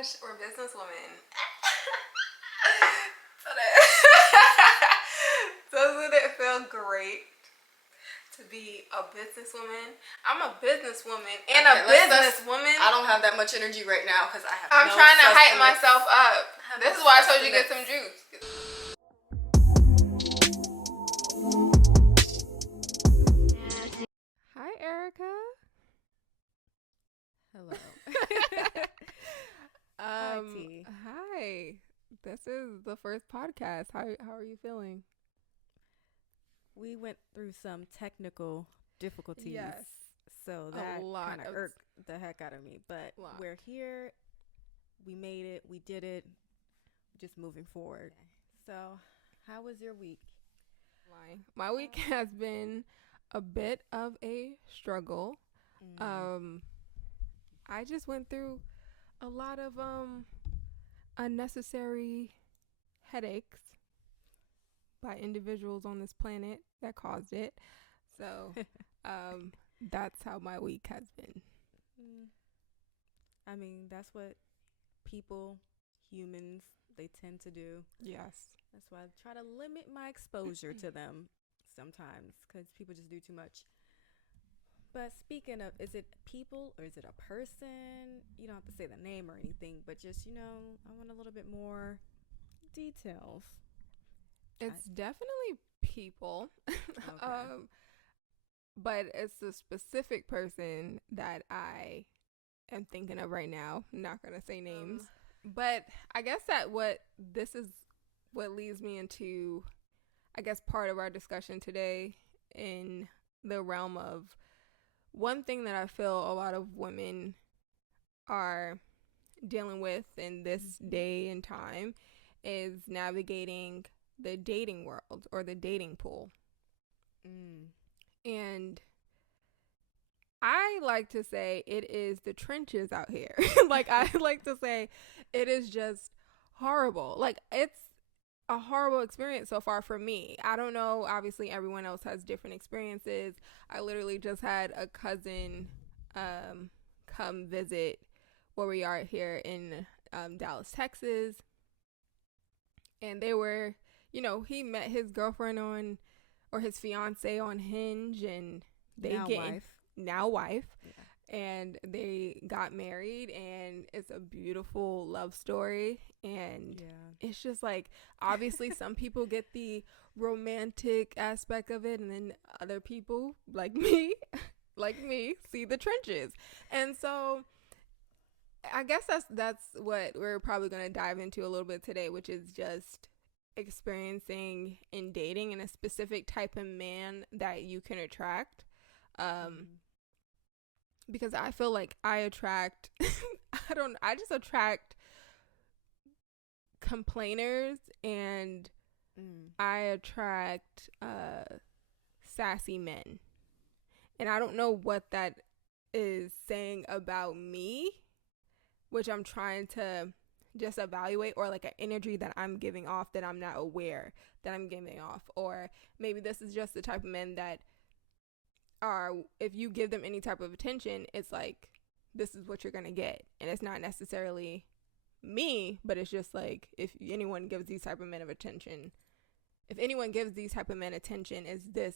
gosh, we're businesswomen. Doesn't it feel great to be a businesswoman? I'm a businesswoman and a businesswoman. I don't have that much energy right now because I'm trying to hype myself up. This is why I told you to get some juice. Hi, Erica. Hello. Hi. This is the first podcast. How are you feeling? We went through some technical difficulties. Yes. So that kind of irked the heck out of me. But we're here. We made it. We did it. Just moving forward. So how was your week? My week has been a bit of a struggle. I just went through a lot of unnecessary headaches by individuals on this planet that caused it. So that's how my week has been. I mean, that's what humans, they tend to do. Yes. That's why I try to limit my exposure to them sometimes because people just do too much. But speaking of, is it people or is it a person? You don't have to say the name or anything, but just, I want a little bit more details. It's definitely people. Okay. But it's a specific person that I am thinking of right now. I'm not going to say names. But I guess that what leads me into, I guess, part of our discussion today in the realm of one thing that I feel a lot of women are dealing with in this day and time is navigating the dating world or the dating pool. And I like to say it is the trenches out here. I like to say it is just horrible. It's a horrible experience so far for me. I don't know. Obviously, everyone else has different experiences. I literally just had a cousin come visit where we are here in Dallas, Texas. And they were, he met his girlfriend or his fiance on Hinge, and they now wife. Yeah. And they got married, and it's a beautiful love story. And it's just obviously some people get the romantic aspect of it, and then other people like me see the trenches. And so I guess that's what we're probably going to dive into a little bit today, which is just experiencing in dating and a specific type of man that you can attract. Because I feel like I attract, I just attract complainers, and I attract sassy men. And I don't know what that is saying about me, which I'm trying to just evaluate, or an energy that I'm giving off that I'm not aware that I'm giving off. Or maybe this is just the type of men that are, if you give them any type of attention, it's this is what you're gonna get. And it's not necessarily me, but it's just if anyone gives these type of men attention, is this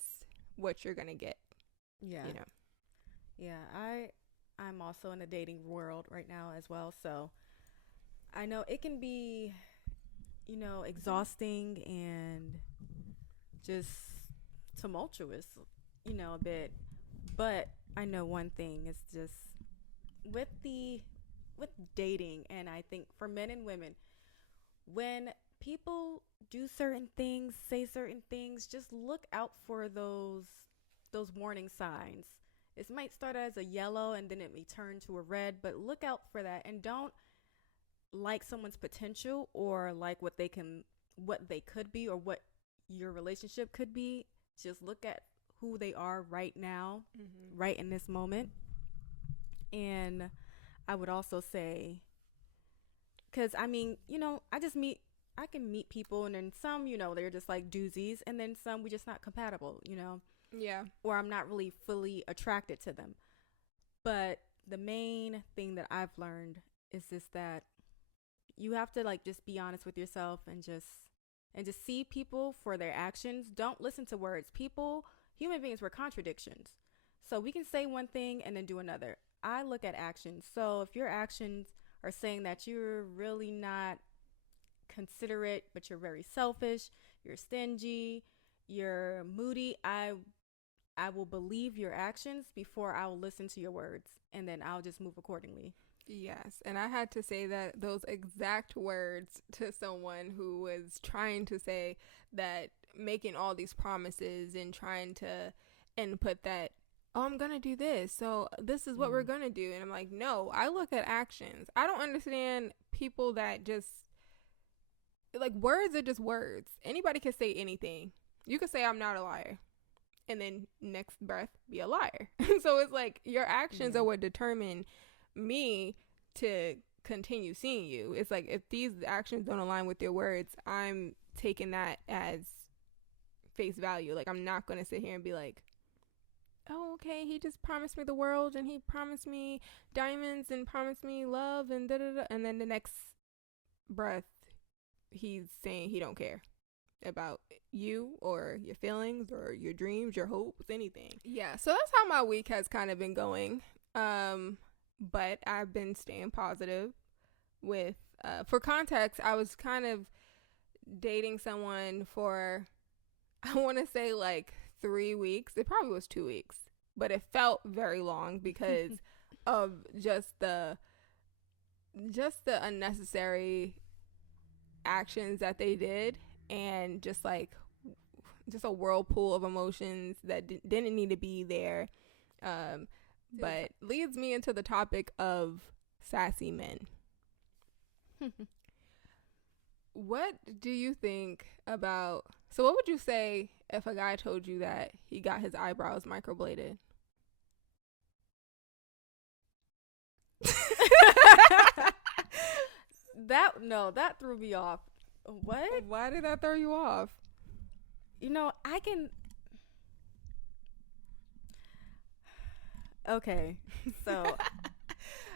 what you're gonna get? I'm also in the dating world right now as well, so I know it can be exhausting and just tumultuous a bit, but I know one thing is just with dating, and I think for men and women, when people do certain things, say certain things, just look out for those warning signs. It might start as a yellow and then it may turn to a red, but look out for that, and don't like someone's potential or what they could be or what your relationship could be. Just look at who they are right now, right in this moment. And I would also say, because I can meet people, and then some, they're just doozies, and then some we're just not compatible, or I'm not really fully attracted to them. But the main thing that I've learned is just that you have to like just be honest with yourself and just see people for their actions. Don't listen to words. Human beings, were contradictions. So we can say one thing and then do another. I look at actions. So if your actions are saying that you're really not considerate, but you're very selfish, you're stingy, you're moody, I will believe your actions before I will listen to your words, and then I'll just move accordingly. Yes, and I had to say that those exact words to someone who was trying to say that, making all these promises and trying to input that, oh, I'm gonna do this, so this is what we're gonna do. And I'm like, no, I look at actions. I don't understand people that just, like, words are just words. Anybody can say anything. You could say I'm not a liar, and then next breath be a liar. So it's like your actions are what determine me to continue seeing you. It's like, if these actions don't align with your words, I'm taking that as face value. Like, I'm not gonna sit here and be like, oh, okay, he just promised me the world, and he promised me diamonds, and promised me love, and da-da-da, and then the next breath he's saying he don't care about you or your feelings or your dreams, your hopes, anything. Yeah, so that's how my week has kind of been going. But I've been staying positive with, for context, I was kind of dating someone for, I want to say like 3 weeks. It probably was 2 weeks, but it felt very long because of just the unnecessary actions that they did, and just a whirlpool of emotions that didn't need to be there. But leads me into the topic of sassy men. What do you think about, so what would you say if a guy told you that he got his eyebrows microbladed? That threw me off. What? Why did that throw you off? Okay, so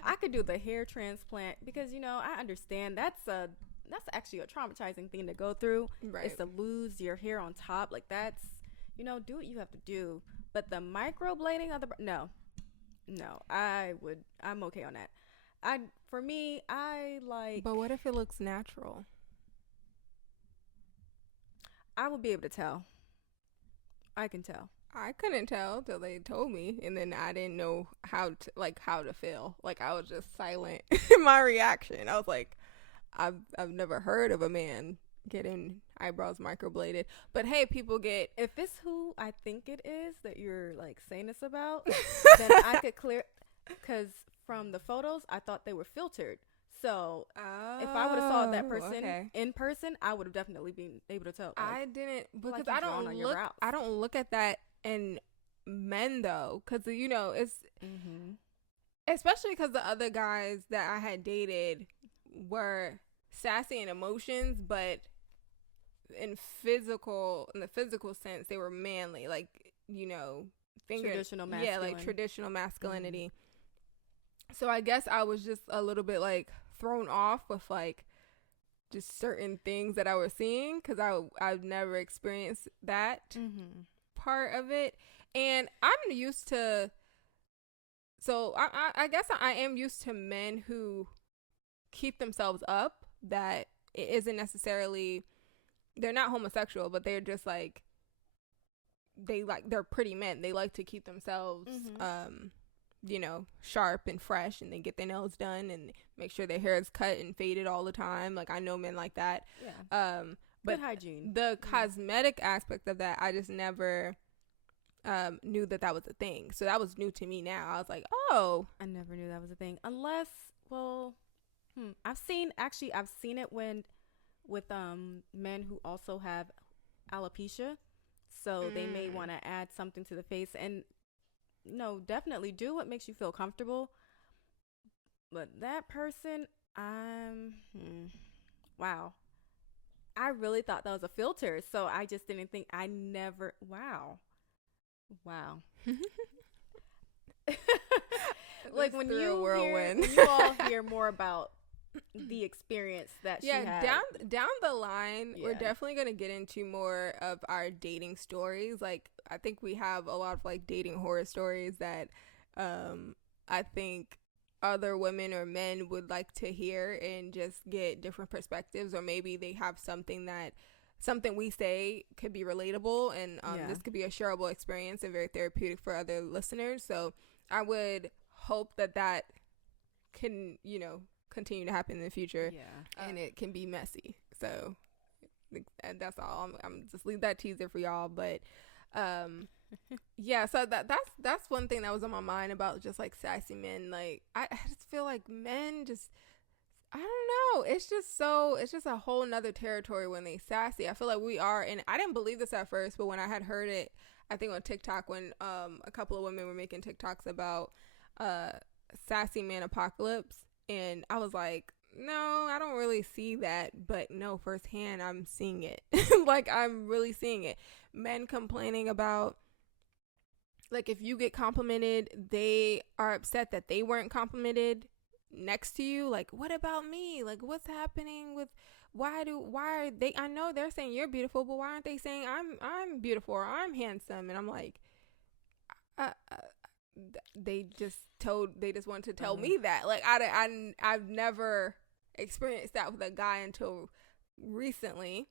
I could do the hair transplant because, I understand that's actually a traumatizing thing to go through. Right. It's to lose your hair on top. Like, that's, do what you have to do. But the microblading of no, I'm okay on that. But what if it looks natural? I would be able to tell. I can tell. I couldn't tell till they told me, and then I didn't know how to feel. Like, I was just silent in my reaction. I was like, I've never heard of a man getting eyebrows microbladed. But hey, people get, if it's who I think it is that you're like saying this about, then I could clear, because from the photos I thought they were filtered. So if I would have saw that person in person, I would have definitely been able to tell. I didn't, because I don't look at that in men though, because it's especially because the other guys that I had dated were sassy in emotions, but in the physical sense they were manly, like traditional masculine. Yeah, like traditional masculinity. So I guess I was just a little bit like thrown off with like just certain things that I was seeing, because I've never experienced that part of it. And I'm used to, so I guess I am used to men who keep themselves up, that it isn't necessarily, they're not homosexual, but they're just like, they're pretty men. They like to keep themselves sharp and fresh, and they get their nails done and make sure their hair is cut and faded all the time. Like, I know men like that. Yeah. But good hygiene. The cosmetic aspect of that, I just never knew that was a thing. So that was new to me now. I was like, oh. I never knew that was a thing. Unless, I've seen it with men who also have alopecia. So they may want to add something to the face, and no, definitely do what makes you feel comfortable. But that person, wow. I really thought that was a filter, so I just didn't think, wow. Like, when you all hear more about the experience that she had. down the line, we're definitely gonna get into more of our dating stories. Like, I think we have a lot of like dating horror stories that I think other women or men would like to hear and just get different perspectives, or maybe they have something we say could be relatable, and this could be a shareable experience and very therapeutic for other listeners. So I would hope that can, continue to happen in the future, and it can be messy. So that's all. I'm just leave that teaser for y'all. But so that's one thing that was on my mind about just like sassy men. Like, I just feel like men just, I don't know, it's just a whole nother territory when they sassy. I feel like we are, and I didn't believe this at first, but when I had heard it, I think on TikTok, when a couple of women were making TikToks about sassy man apocalypse, and I was like, no, I don't really see that. But no, firsthand, I'm seeing it. Like, I'm really seeing it. Men complaining about, like, if you get complimented, they are upset that they weren't complimented next to you. Like, what about me? Like, what's happening with, why are they, I know they're saying you're beautiful, but why aren't they saying I'm beautiful or I'm handsome? And I'm like, they just want to tell me that. Like, I've never experienced that with a guy until recently,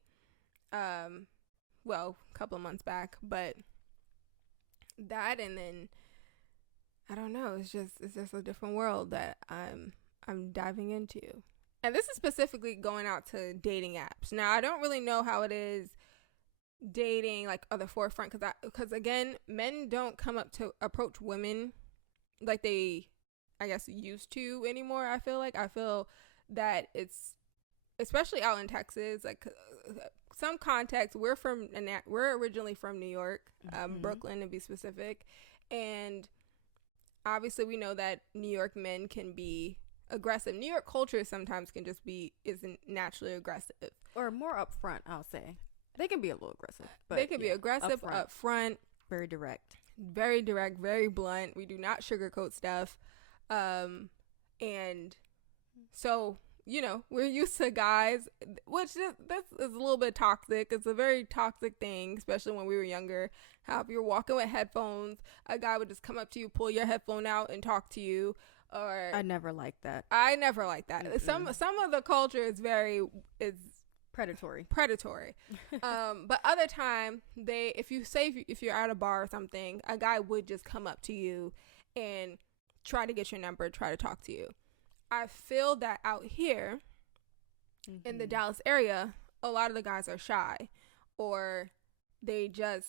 well, a couple of months back. But that, and then I don't know, it's just a different world that I'm diving into. And this is specifically going out to dating apps. Now, I don't really know how it is dating like on the forefront, because again, men don't come up to approach women like they, I guess, used to anymore. I feel that it's, especially out in Texas, like some context, we're originally from New York, Brooklyn to be specific, and obviously we know that New York men can be aggressive. New York culture sometimes isn't naturally aggressive, or more upfront. I'll say they can be a little aggressive, but they can be aggressive upfront, very direct, very blunt. We do not sugarcoat stuff, and so, we're used to guys, which is a little bit toxic. It's a very toxic thing, especially when we were younger. How if you're walking with headphones, a guy would just come up to you, pull your headphone out, and talk to you. Or I never liked that. Mm-mm. Some of the culture is predatory. But other time, if you're at a bar or something, a guy would just come up to you and try to get your number, try to talk to you. I feel that out here in the Dallas area, a lot of the guys are shy, or they just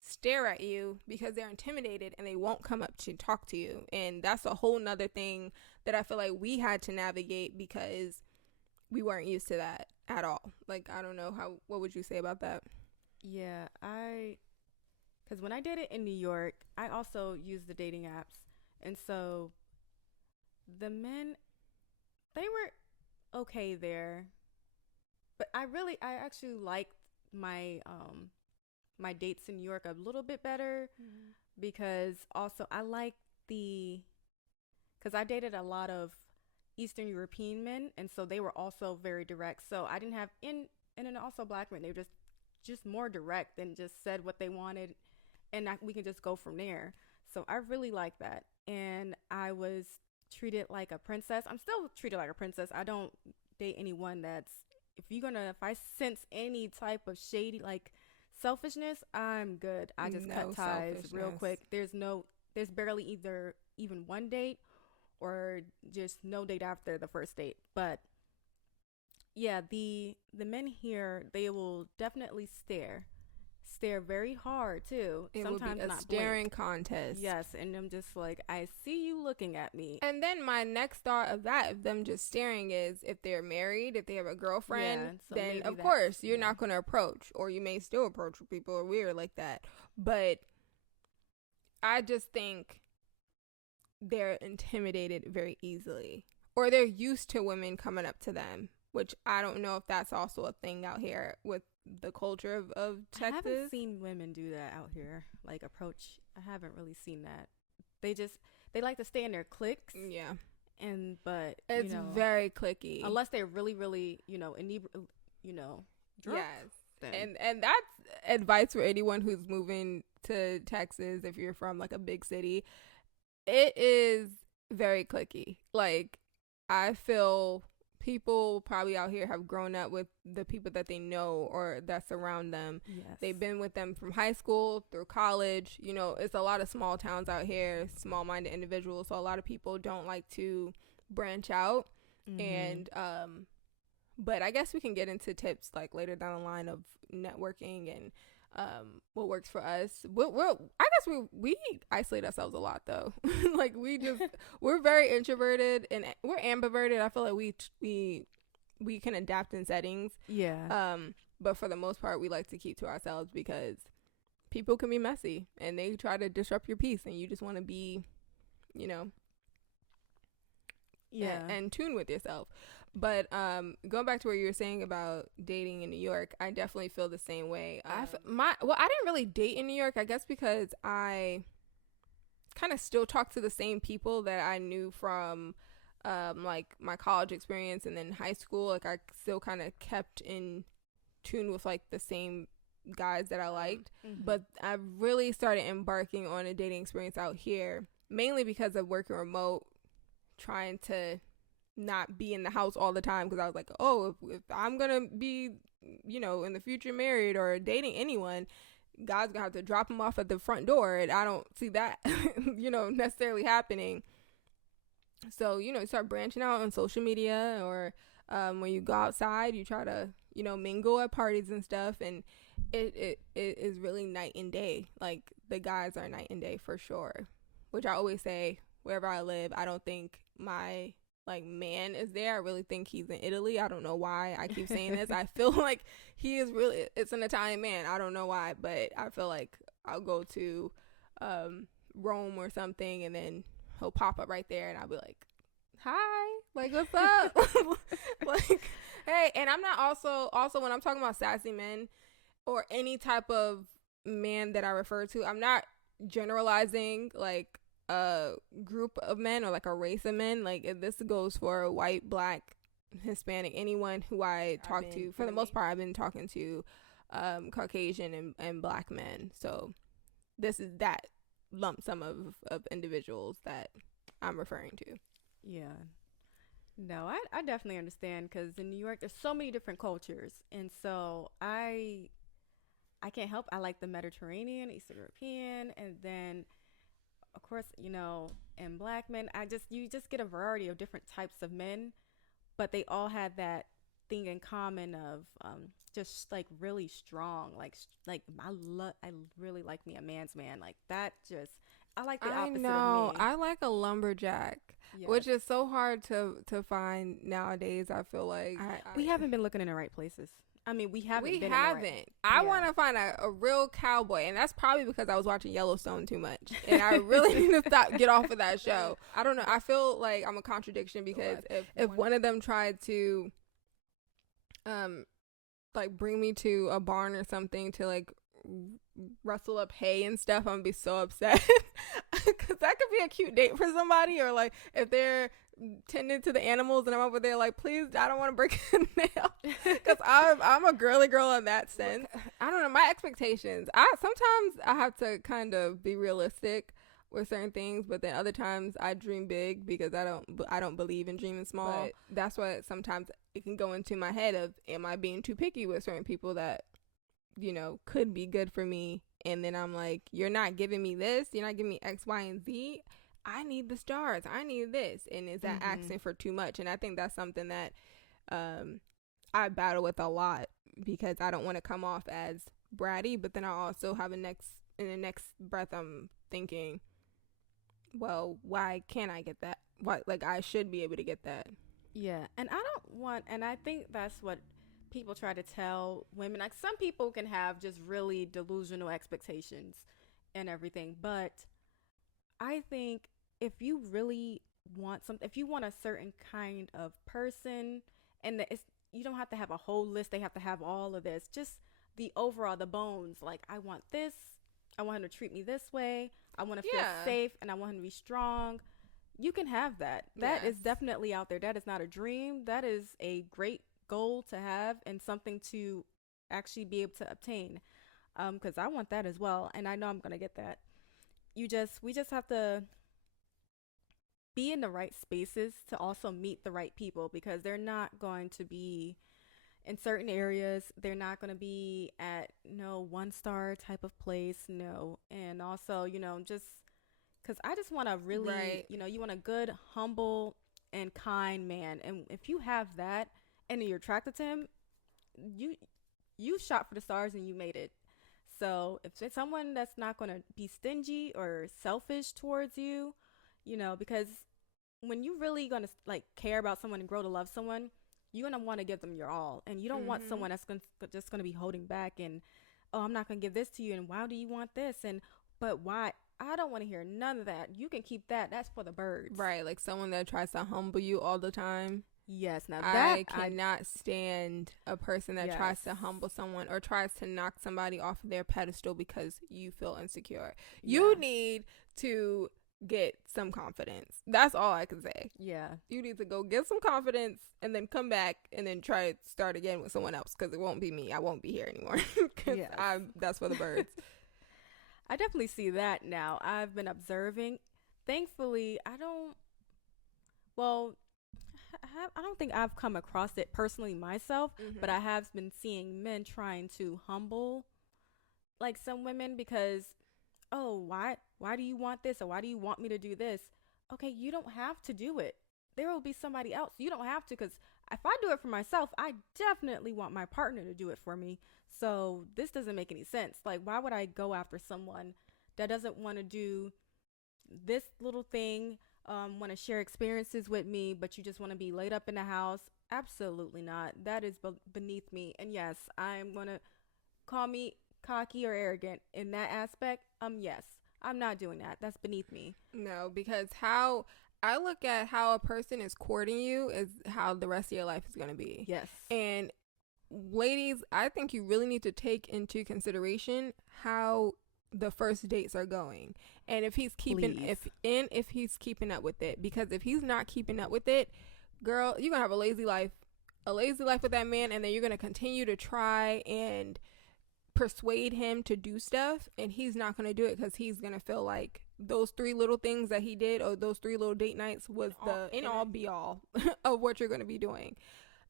stare at you because they're intimidated and they won't come up to talk to you. And that's a whole nother thing that I feel like we had to navigate, because we weren't used to that at all. Like, I don't know, what would you say about that? Yeah, because when I dated in New York, I also used the dating apps, and so the men, they were okay there, but I actually liked my my dates in New York a little bit better, because also I like because I dated a lot of Eastern European men, and so they were also very direct. So I didn't have and then also black men, they were just more direct and just said what they wanted, and we can just go from there. So I really like that, and I was treated like a princess. I'm still treated like a princess. I don't date anyone that's, if I sense any type of shady, like, selfishness, I'm good. I just cut ties real quick. There's barely even one date, or just no date after the first date. But yeah, the men here, they will definitely stare very hard too. It Sometimes will be a not staring blink. contest. Yes, and I'm just like, I see you looking at me. And then my next thought of that, of them just staring, is if they're married, if they have a girlfriend, so then of course you're not going to approach, or you may still approach people or weird like that. But I just think they're intimidated very easily, or they're used to women coming up to them, which I don't know if that's also a thing out here with the culture of Texas. I haven't seen women do that out here, like approach. I haven't really seen that. They like to stay in their cliques. Yeah. but it's very cliquey unless they're really, really, drunk. Yes. And that's advice for anyone who's moving to Texas. If you're from like a big city, it is very cliquey. Like, I feel people probably out here have grown up with the people that they know or that surround them. Yes. They've been with them from high school through college. It's a lot of small towns out here, small-minded individuals. So a lot of people don't like to branch out. And but I guess we can get into tips like later down the line of networking and what works for us. I guess we isolate ourselves a lot though. Like we're very introverted and we're ambiverted. I feel like we can adapt in settings. Yeah. But for the most part, we like to keep to ourselves because people can be messy and they try to disrupt your peace, and you just want to be, and tune with yourself. But going back to what you were saying about dating in New York, I definitely feel the same way. I didn't really date in New York, I guess, because I kind of still talk to the same people that I knew from like my college experience and then high school. Like, I still kind of kept in tune with like the same guys that I liked. But I really started embarking on a dating experience out here, mainly because of working remote, trying to not be in the house all the time, because I was like, oh, if I'm gonna be in the future married or dating anyone, God's gonna have to drop him off at the front door, and I don't see that necessarily happening. So you start branching out on social media, or when you go outside, you try to mingle at parties and stuff, and it is really night and day. Like, the guys are night and day for sure, which I always say wherever I live. I don't think my man is there. I really think he's in Italy. I don't know why I keep saying this. I feel like he is really, it's an Italian man. I don't know why, but I feel like I'll go to Rome or something, and then he'll pop up right there, and I'll be like, hi, like, what's up? Like, hey. And I'm not also when I'm talking about sassy men or any type of man that I refer to, I'm not generalizing like a group of men or like a race of men. Like, this goes for white, black, Hispanic, anyone who I talk to. For the most part, I've been talking to Caucasian and black men. So this is that lump sum of individuals that I'm referring to. Yeah. No, I definitely understand, because in New York there's so many different cultures, and so I can't help. I like the Mediterranean, Eastern European, and then of course, and black men. You just get a variety of different types of men, but they all have that thing in common of just like really strong. Like I really like me a man's man. Like that. Just I like the opposite of me. I like a lumberjack, which is so hard to find nowadays. I feel like we haven't been looking in the right places. I mean, we haven't. I want to find a real cowboy, and that's probably because I was watching Yellowstone too much, and I really need to get off of that show. I don't know. I feel like I'm a contradiction, because if one of them tried to, like, bring me to a barn or something to like rustle up hay and stuff, I'm gonna be so upset, because that could be a cute date for somebody. Or like if they're tending to the animals and I'm over there like, please, I don't want to break a nail, because I'm a girly girl in that sense. I don't know, my expectations, sometimes I have to kind of be realistic with certain things, but then other times I dream big, because I don't believe in dreaming small. But that's why sometimes it can go into my head of, am I being too picky with certain people that could be good for me, and then I'm like, you're not giving me this, you're not giving me X, Y, and Z. I need the stars, I need this. And is that asking for too much? And I think that's something that I battle with a lot, because I don't want to come off as bratty, but then I also have in the next breath I'm thinking, well, why can't I get that? Why, like, I should be able to get that. Yeah. And I think that's what people try to tell women. Like, some people can have just really delusional expectations and everything, but I think if you really want something, if you want a certain kind of person, and you don't have to have a whole list, they have to have all of this, just the overall, the bones, like, I want this, I want him to treat me this way, I want to feel safe, and I want him to be strong, you can have that. That is definitely out there. That is not a dream. That is a great goal to have and something to actually be able to obtain. Because I want that as well, and I know I'm gonna get that. We just have to be in the right spaces to also meet the right people, because they're not going to be in certain areas. They're not going to be at no 1-star type of place. No. And also, just because I just want to really, you want a good, humble and kind man. And if you have that and you're attracted to him, you shot for the stars and you made it. So if it's someone that's not going to be stingy or selfish towards you, because when you really going to like care about someone and grow to love someone, you're going to want to give them your all. And you don't want someone that's just going to be holding back and, oh, I'm not going to give this to you. And why do you want this? But why? I don't want to hear none of that. You can keep that. That's for the birds. Right. Like someone that tries to humble you all the time. Yes. Now I cannot stand a person that tries to humble someone or tries to knock somebody off of their pedestal because you feel insecure. You need to get some confidence. That's all I can say. Yeah. You need to go get some confidence and then come back and then try to start again with someone else, because it won't be me. I won't be here anymore. That's for the birds. I definitely see that now. I've been observing. Thankfully, I don't think I've come across it personally myself, but I have been seeing men trying to humble like some women because, oh, why do you want this, or why do you want me to do this? Okay, you don't have to do it. There will be somebody else. You don't have to, because if I do it for myself, I definitely want my partner to do it for me. So this doesn't make any sense. Like, why would I go after someone that doesn't want to do this little thing, want to share experiences with me, but you just want to be laid up in the house? Absolutely not. That is beneath me. And yes, I'm going to call me cocky or arrogant in that aspect. Yes, I'm not doing that. That's beneath me. No, because how I look at how a person is courting you is how the rest of your life is going to be. Yes. And ladies, I think you really need to take into consideration how the first dates are going, and if he's keeping if he's keeping up with it. Because if he's not keeping up with it, girl, you're gonna have a lazy life with that man, and then you're gonna continue to try and persuade him to do stuff, and he's not gonna do it because he's gonna feel like those 3 little things that he did, or those 3 little date nights, was the end all be all of what you're gonna be doing.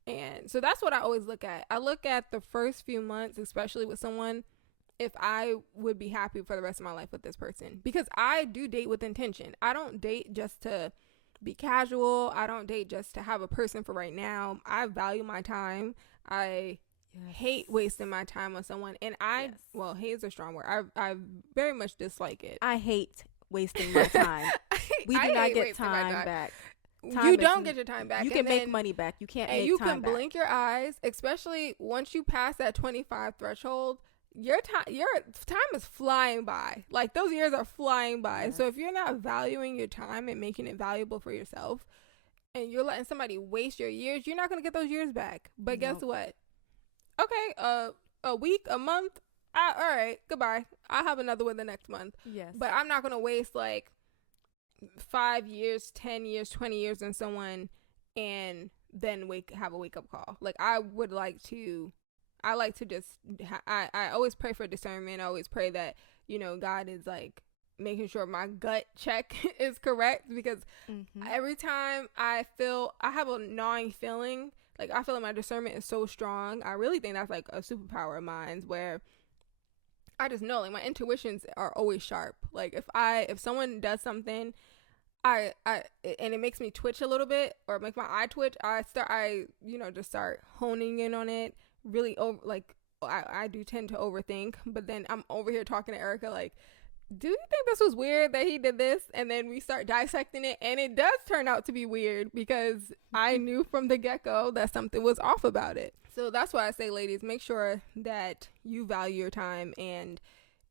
And so that's what I always look at. I look at the first few months, especially with someone, if I would be happy for the rest of my life with this person. Because I do date with intention. I don't date just to be casual. I don't date just to have a person for right now. I value my time. I hate wasting my time on someone. And well, hate is a strong word. I very much dislike it. I hate wasting my time. We do not get time back. You don't get your time back. You can make money back. You can't make time back. And you can blink your eyes, especially once you pass that 25 threshold. Your time is flying by. Like, those years are flying by. Yes. So if you're not valuing your time and making it valuable for yourself, and you're letting somebody waste your years, you're not going to get those years back. But guess what? Okay, a week, a month, all right, goodbye. I'll have another one the next month. Yes. But I'm not going to waste like 5 years, 10 years, 20 years on someone and then have a wake-up call. Like, I like to just I always pray for discernment. I always pray that, God is like making sure my gut check is correct, because every time I have a gnawing feeling, like I feel like my discernment is so strong. I really think that's like a superpower of mine, where I just know, like, my intuitions are always sharp. Like, if someone does something, and it makes me twitch a little bit, or make my eye twitch, just start honing in on it. Really I do tend to overthink, but then I'm over here talking to Erica like, do you think this was weird that he did this? And then we start dissecting it, and it does turn out to be weird, because I knew from the get-go that something was off about it. So that's why I say, ladies, make sure that you value your time and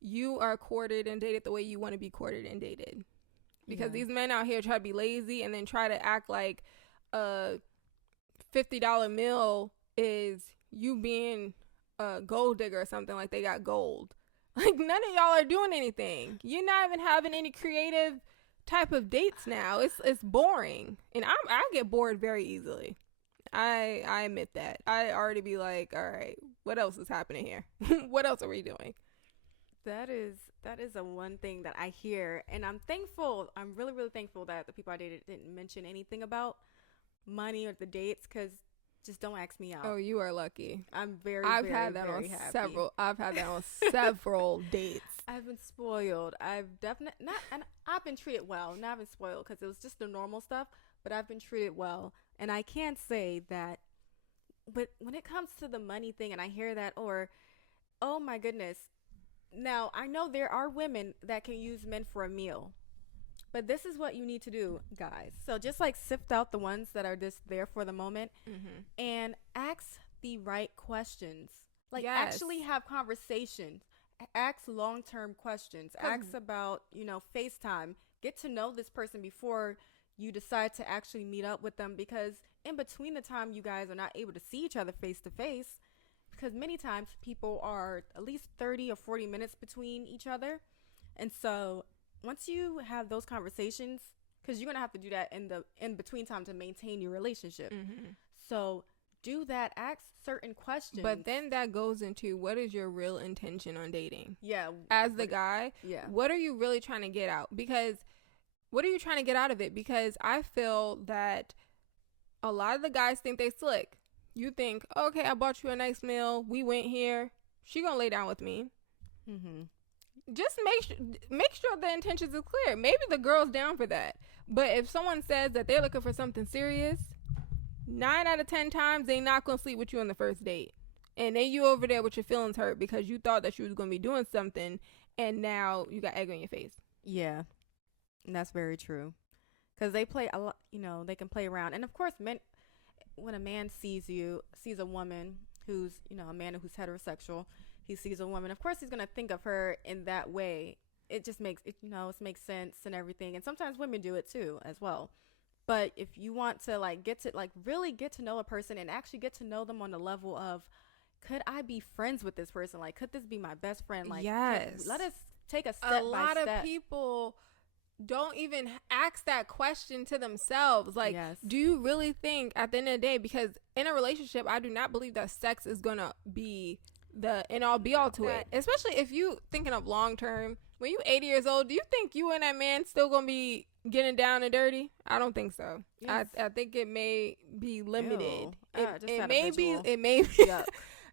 you are courted and dated the way you want to be courted and dated. Because these men out here try to be lazy and then try to act like a $50 meal is you being a gold digger or something, like they got gold. Like, none of y'all are doing anything. You're not even having any creative type of dates now. It's boring, and I get bored very easily. I admit that. I already be like, all right, what else is happening here? What else are we doing? That is a one thing that I hear, and I'm thankful. I'm really, really thankful that the people I dated didn't mention anything about money or the dates, because just don't ask me out. Oh, you are lucky. I'm very, I've very, had that very on happy. several. I've had that on several dates. I've been spoiled. I've definitely not, and I've been treated well. Not been spoiled because it was just the normal stuff, but I've been treated well, and I can't say that. But when it comes to the money thing, and I hear that, or, oh my goodness. Now, I know there are women that can use men for a meal, but this is what you need to do, guys. So just like sift out the ones that are just there for the moment, and ask the right questions. Like, actually have conversations. Ask long-term questions. Ask about, FaceTime. Get to know this person before you decide to actually meet up with them, because in between the time you guys are not able to see each other face to face, because many times people are at least 30 or 40 minutes between each other. And so once you have those conversations, because you're going to have to do that in between time to maintain your relationship. So do that. Ask certain questions. But then that goes into, what is your real intention on dating? Yeah. As the guy, what are you really trying to get out? Because what are you trying to get out of it? Because I feel that a lot of the guys think they slick. You think, okay, I bought you a nice meal. We went here. She gonna lay down with me. Just make sure the intentions is clear. Maybe the girl's down for that. But if someone says that they're looking for something serious, 9 out of 10 times they not gonna sleep with you on the first date. And then you over there with your feelings hurt because you thought that you was gonna be doing something, and now you got egg on your face. Yeah, and that's very true. Because they play a lot. They can play around, and of course, men. When a man sees a woman who's, a man who's heterosexual, he sees a woman, of course he's going to think of her in that way. It just makes it, it makes sense and everything. And sometimes women do it too as well. But if you want to really get to know a person and actually get to know them on the level of, could I be friends with this person? Like, could this be my best friend? Like, yes. Let us take a step by step. A lot of people don't even ask that question to themselves. Like, do you really think at the end of the day, because in a relationship, I do not believe that sex is gonna be the end all be all to it, especially if you thinking of long term. When you 80 years old, do you think you and that man still gonna be getting down and dirty? I don't think so. I think it may be limited. It may be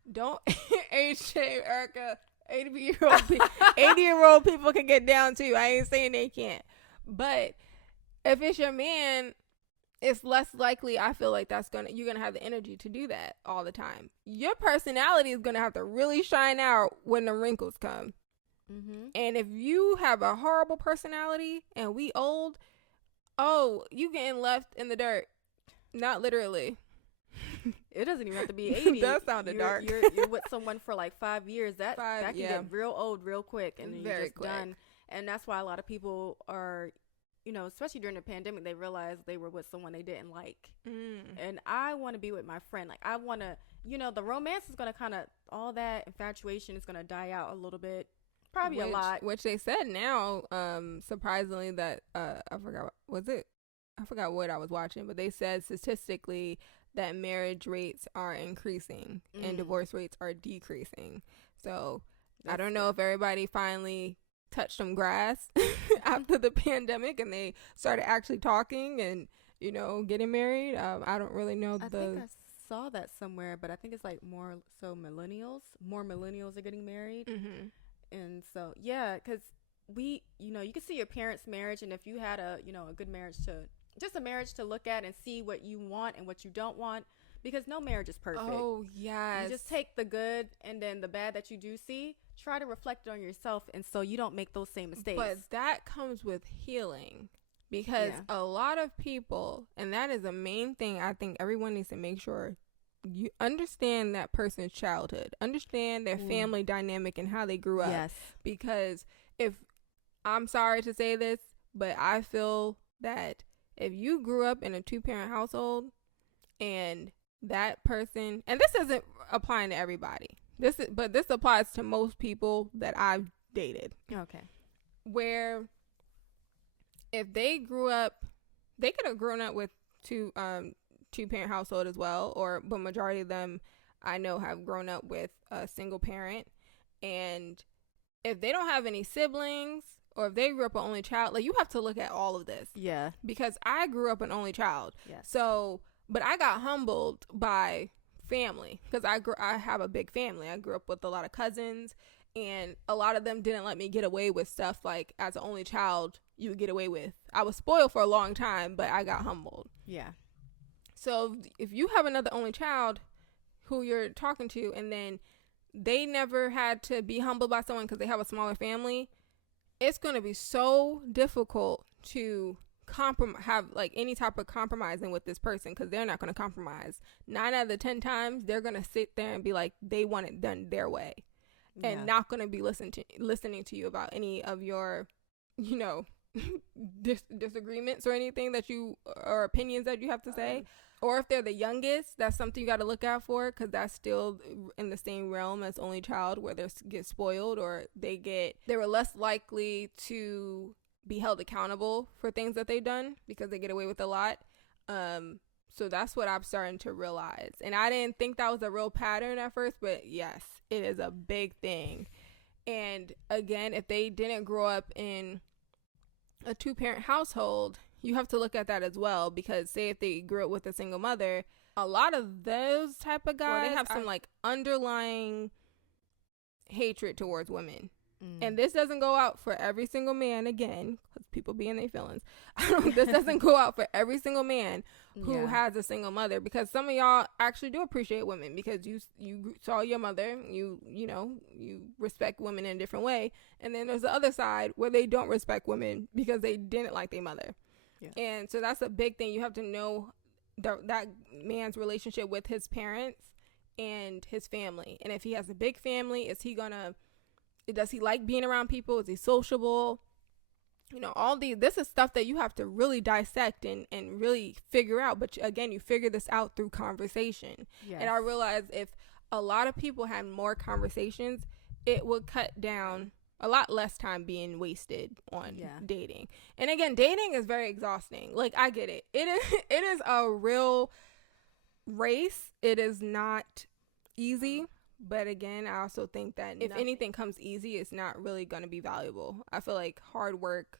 don't age shame, Erica. 80-year-old people can get down too. I ain't saying they can't. But if it's your man, it's less likely. I feel like you're gonna have the energy to do that all the time. Your personality is gonna have to really shine out when the wrinkles come. And if you have a horrible personality and we old, you getting left in the dirt. Not literally. It doesn't even have to be 80. That sounded dark. You're with someone for like 5 years. That can get real old real quick, and you're just done. And that's why a lot of people are, especially during the pandemic, they realized they were with someone they didn't like. And I want to be with my friend. Like, I want to, the romance is going to kind of, all that infatuation is going to die out a little bit. Probably a lot. Which they said now, surprisingly, that, I forgot what I was watching, but they said statistically that marriage rates are increasing and divorce rates are decreasing. So I don't know if everybody finally touched some grass after the pandemic and they started actually talking and, getting married. I don't really know. I think I saw that somewhere, but I think it's like more millennials are getting married. And so, because you can see your parents' marriage, and if you had a good marriage just a marriage to look at and see what you want and what you don't want, because no marriage is perfect. Oh, yes. You just take the good and then the bad that you do see, try to reflect it on yourself, and so you don't make those same mistakes. But that comes with healing, because a lot of people, and that is the main thing I think everyone needs to make sure you understand that person's childhood, understand their family dynamic and how they grew up. Yes. Because I'm sorry to say this, but I feel that if you grew up in a 2-parent household and that person, and this isn't applying to everybody, this applies to most people that I've dated. Okay. Where if they grew up, they could have grown up with two-parent household as well, but majority of them I know have grown up with a single parent. And if they don't have any siblings, or if they grew up an only child, like, you have to look at all of this. Yeah. Because I grew up an only child. Yes. So, but I got humbled by family, because I have a big family. I grew up with a lot of cousins, and a lot of them didn't let me get away with stuff like as an only child you would get away with. I was spoiled for a long time, but I got humbled. Yeah. So if you have another only child who you're talking to, and then they never had to be humbled by someone because they have a smaller family, it's going to be so difficult to have like any type of compromising with this person, because they're not going to compromise. 9 out of the 10 times they're going to sit there and be like, they want it done their way, and not going to be listening to you about any of your, you know, disagreements or anything or opinions that you have to say. Or if they're the youngest, that's something you got to look out for, because that's still in the same realm as only child, where they get spoiled, or they were less likely to be held accountable for things that they've done because they get away with a lot. So that's what I'm starting to realize. And I didn't think that was a real pattern at first, but yes, it is a big thing. And again, if they didn't grow up in a two-parent household, you have to look at that as well, because say if they grew up with a single mother, a lot of those type of guys, they have some like underlying hatred towards women. And this doesn't go out for every single man, again, because people be in their feelings. This doesn't go out for every single man who has a single mother, because some of y'all actually do appreciate women because you saw your mother, you respect women in a different way. And then there's the other side where they don't respect women because they didn't like their mother. Yeah. And so that's a big thing. You have to know that man's relationship with his parents and his family. And if he has a big family, does he like being around people? Is he sociable? You know, this is stuff that you have to really dissect and really figure out. But again, you figure this out through conversation. Yes. And I realized if a lot of people had more conversations, it would cut down a lot less time being wasted on dating. And again, dating is very exhausting. Like, I get it. It is a real race. It is not easy. But again, I also think that if anything comes easy, it's not really going to be valuable. I feel like hard work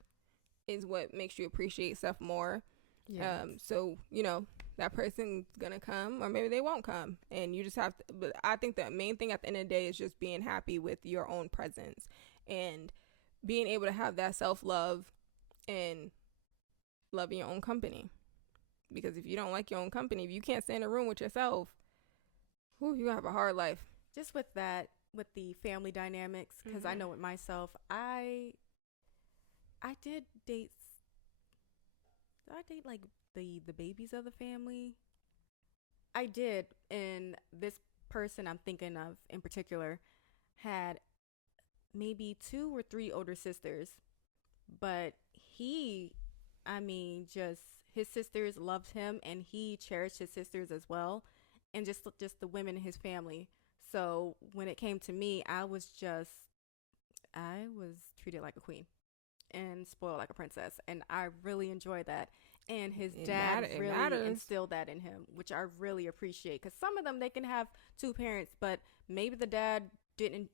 is what makes you appreciate stuff more. Yeah. So, you know, that person's going to come, or maybe they won't come. And you just have to, but I think the main thing at the end of the day is just being happy with your own presence and being able to have that self-love and loving your own company. Because if you don't like your own company, if you can't stay in a room with yourself, you're going to have a hard life. Just with that, with the family dynamics, because I know with myself, I did date like the babies of the family. I did, and this person I'm thinking of in particular had maybe 2 or 3 older sisters, but his sisters loved him, and he cherished his sisters as well, and just the women in his family. So when it came to me, I was treated like a queen and spoiled like a princess, and I really enjoyed that. And his dad really instilled that in him, which I really appreciate, because some of them, they can have 2 parents, but maybe the dad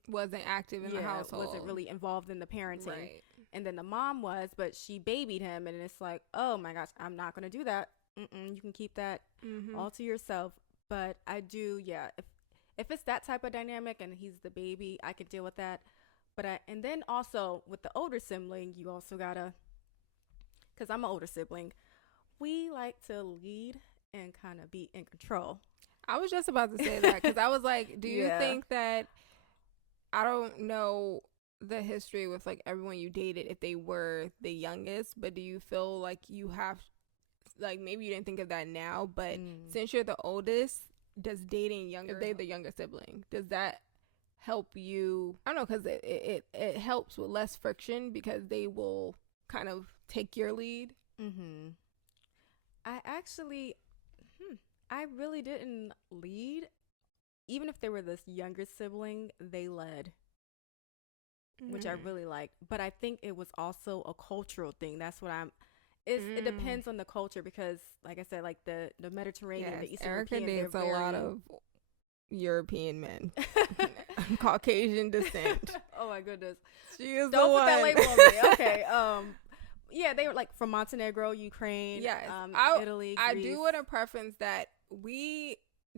wasn't active in the household, wasn't really involved in the parenting, right. And then the mom was, but she babied him, and it's like, oh my gosh, I'm not gonna do that. You can keep that all to yourself. But I do, if it's that type of dynamic and he's the baby, I could deal with that. But and then also with the older sibling, you also gotta, because I'm an older sibling, we like to lead and kind of be in control. I was just about to say that, because I was like, do you think that, I don't know the history with like everyone you dated if they were the youngest, but do you feel like you have, like, maybe you didn't think of that now, but since you're the oldest, does dating younger, if they're the younger sibling, does that help you? I don't know, because it helps with less friction, because they will kind of take your lead. I actually I really didn't lead. Even if they were this younger sibling, they led. which I really like. But I think it was also a cultural thing. That's what it depends on the culture because, like I said, like the Mediterranean, the Eastern Erica European, dates a lot of European men, Caucasian descent. Oh my goodness, she is don't the put that one. label on me. Okay, yeah, they were like from Montenegro, Ukraine, yes, Italy, I Greece. do want a preference that we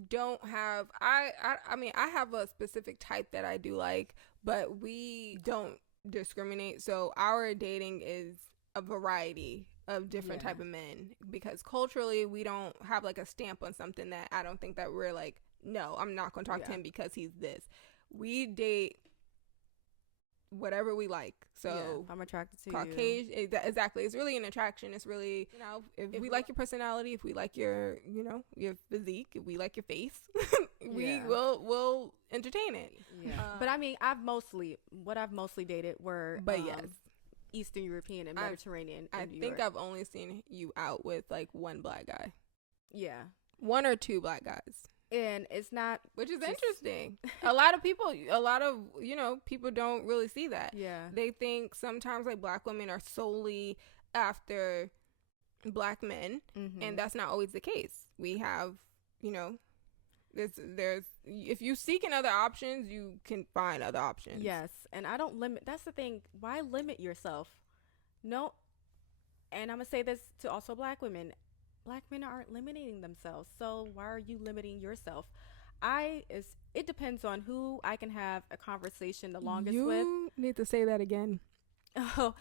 don't have. I mean, I have a specific type that I do like, but we don't discriminate. So our dating is a variety of different type of men because culturally we don't have like a stamp on something that I don't think that we're like, no, I'm not going to talk to him because he's this. We date whatever we like. So I'm attracted to Caucasian, exactly. It's really an attraction. It's really, you know, if we like your personality, if we like your, you know, your physique, if we like your face, we'll entertain it. Yeah. But I mean, I've mostly dated were Eastern European and Mediterranean. I think I've only seen you out with like one black guy. Yeah. One or two black guys. And it's not, which is interesting. a lot of you know, people don't really see that. Yeah. They think sometimes like black women are solely after black men, and that's not always the case. We have, you know, there's if you seek in other options, you can find other options. Yes. And I don't limit. That's the thing. Why limit yourself? No. And I'm going to say this to also black women. Black men aren't limiting themselves, so why are you limiting yourself? It depends on who I can have a conversation the longest with. You need to say that again. Oh,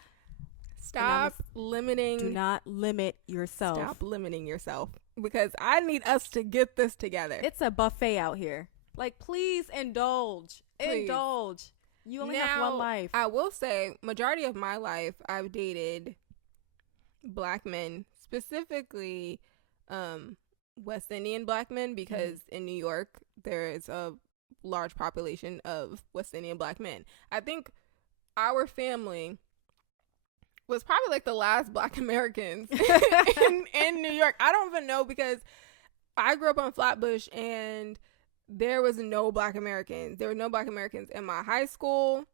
stop limiting. Do not limit yourself. Stop limiting yourself because I need us to get this together. It's a buffet out here. Like, please indulge. Please. Indulge. You only have one life. I will say, majority of my life, I've dated black men. Specifically West Indian black men because in New York there is a large population of West Indian black men. I think our family was probably like the last black Americans in New York. I don't even know because I grew up on Flatbush and there was no black Americans. There were no black Americans in my high school.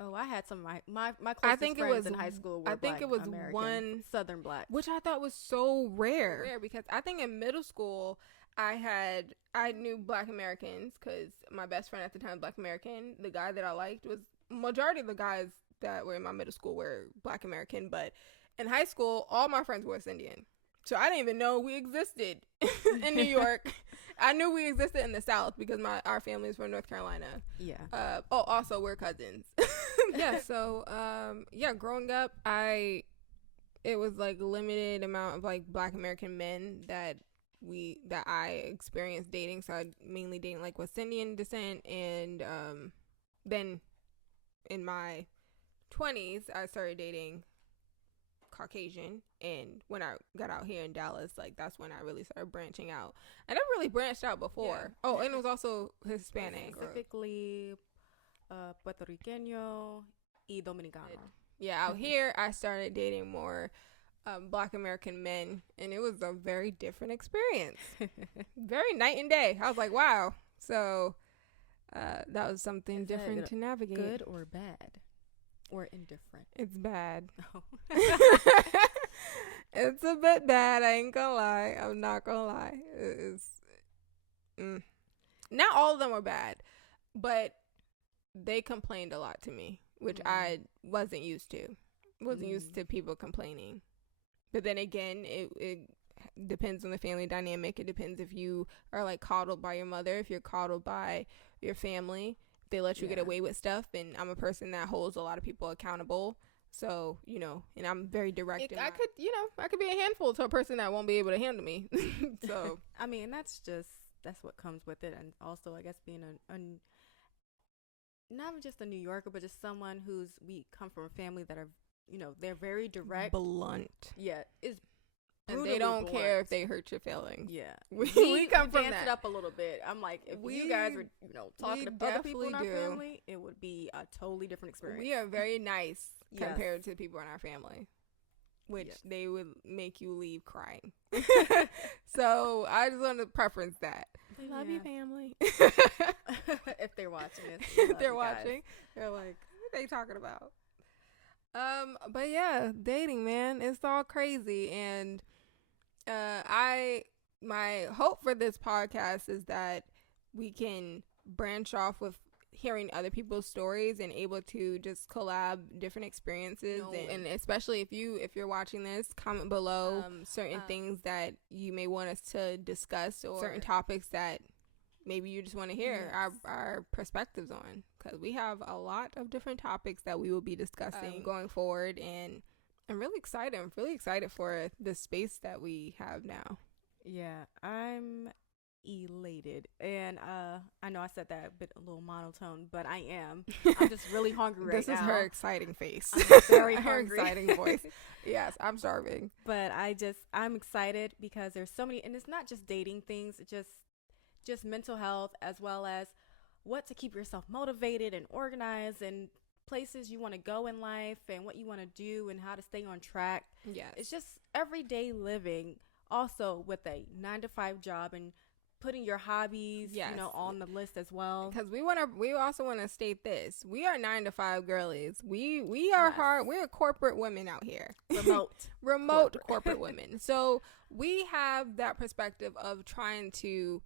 Oh, I had some of my closest friends in high school were black American, one Southern black, which I thought was so rare because I think in middle school I knew black Americans because my best friend at the time was black American. The guy that I liked was majority of the guys that were in my middle school were black American, but in high school all my friends were West Indian, so I didn't even know we existed in New York. I knew we existed in the South because our family is from North Carolina. Yeah. Also we're cousins. Yeah. So, growing up, it was like limited amount of like black American men that I experienced dating. So I mainly dated like West Indian descent. And, then in my 20s, I started dating Caucasian, and when I got out here in Dallas, like that's when I really started branching out. I never really branched out before. Oh, and it was also Hispanic, specifically Puerto Riqueño y Dominicano. Yeah, out here I started dating more black American men, and it was a very different experience. Very night and day. I was like, wow. So that was something different to navigate. Good or bad? Or indifferent? It's bad. Oh. It's a bit bad. I ain't gonna lie. I'm not gonna lie. Not all of them were bad, but they complained a lot to me, which I wasn't used to. Wasn't used to people complaining. But then again, it depends on the family dynamic. It depends if you are like coddled by your mother, if you're coddled by your family. They let you get away with stuff, and I'm a person that holds a lot of people accountable. So, you know, and I'm very direct. I could be a handful to a person that won't be able to handle me. So, I mean, that's what comes with it. And also, I guess being not just a New Yorker, but just someone we come from a family that are, you know, they're very direct. Blunt. Yeah. And they don't care if they hurt your feelings. Yeah. We come from danced that. it up a little bit. I'm like, if you guys were, you know, talking to other people in our family, it would be a totally different experience. We are very nice compared to people in our family, which they would make you leave crying. So I just want to preference that. We love you, family. If they're watching this. If they're watching, they're like, they talking about? But yeah, dating, man, it's all crazy. And my hope for this podcast is that we can branch off with hearing other people's stories and able to just collab different experiences. And especially if you're watching this, comment below certain things that you may want us to discuss, or certain topics that maybe you just want to hear our perspectives on, because we have a lot of different topics that we will be discussing going forward. And I'm really excited. I'm really excited for the space that we have now. Yeah, I'm elated, and I know I said that a little monotone, but I am. I'm just really hungry right now. This is her exciting face. I'm very her hungry. Exciting voice. Yes, I'm starving. But I'm excited because there's so many, and it's not just dating things, just mental health, as well as what to keep yourself motivated and organized, and places you want to go in life, and what you want to do, and how to stay on track. Yes. It's just everyday living, also with a 9-to-5 job, and putting your hobbies, on the list as well. Because we also want to state this: we are 9-to-5 girlies. We are hard. We're corporate women out here. Remote corporate women. So we have that perspective of trying to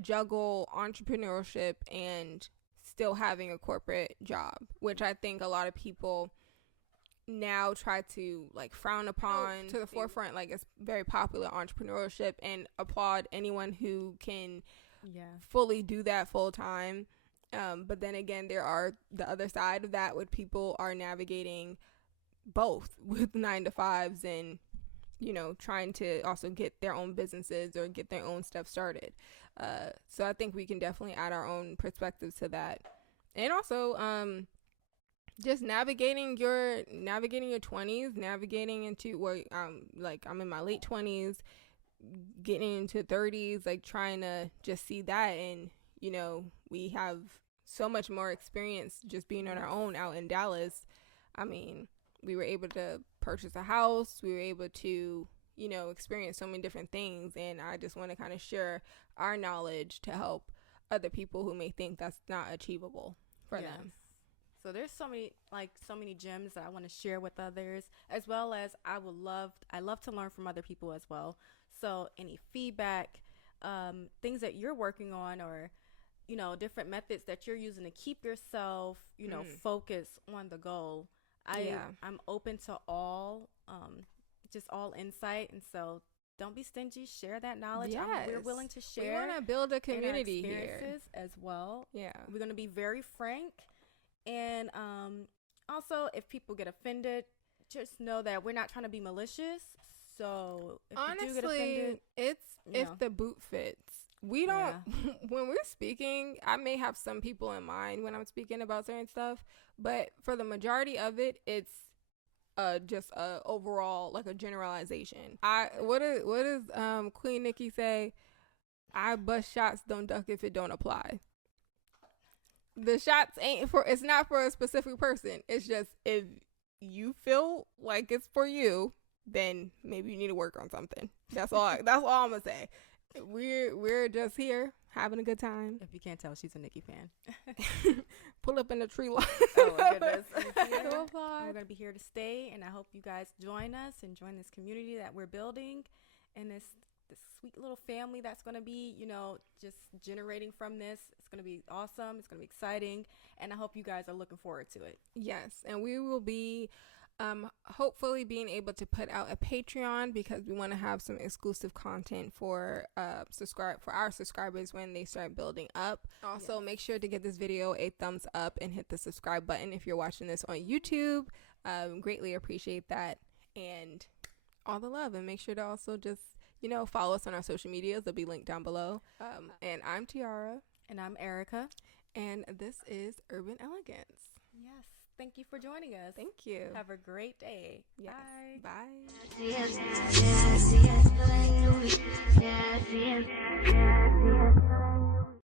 juggle entrepreneurship and still having a corporate job, which I think a lot of people now try to frown upon to the forefront. It's very popular entrepreneurship, and applaud anyone who can fully do that full time. But then again, there are the other side of that, where people are navigating both with 9-to-5s and trying to also get their own businesses or get their own stuff started. So I think we can definitely add our own perspectives to that. And also just navigating your 20s, navigating into where I'm in my late 20s, getting into 30s, trying to just see that. And we have so much more experience just being on our own out in Dallas. I mean, we were able to purchase a house, we were able to experience so many different things, and I just want to kind of share our knowledge to help other people who may think that's not achievable for them. So there's so many gems that I want to share with others, as well as I love to learn from other people as well. So any feedback, things that you're working on, or different methods that you're using to keep yourself focused on the goal. I'm open to all insight, and so don't be stingy. Share that knowledge. Yes. We're willing to share. We want to build a community here as well. Yeah, we're going to be very frank, and also if people get offended, just know that we're not trying to be malicious. So if honestly, you do get offended, it's if the boot fits. We don't when we're speaking, I may have some people in mind when I'm speaking about certain stuff, but for the majority of it, it's just overall a generalization. What does Queen Nikki say? I bust shots, don't duck if it don't apply. The shots it's not for a specific person. It's just if you feel like it's for you, then maybe you need to work on something. That's all I'm gonna say. We're just here having a good time. If you can't tell, she's a Nicki fan. Pull up in the tree line. Oh my goodness. We're gonna be here to stay, and I hope you guys join us and join this community that we're building, and this sweet little family that's gonna be just generating from this. It's gonna be awesome. It's gonna be exciting, and I hope you guys are looking forward to it. Yes, and we will be hopefully being able to put out a Patreon, because we want to have some exclusive content for our subscribers when they start building up. Also, make sure to give this video a thumbs up and hit the subscribe button if you're watching this on YouTube. Greatly appreciate that, and all the love. And make sure to also just follow us on our social medias. They'll be linked down below. And I'm Tiara, and I'm Erica, and this is Urban Elegance. Yes. Thank you for joining us. Thank you. Have a great day. Yes. Bye. Bye.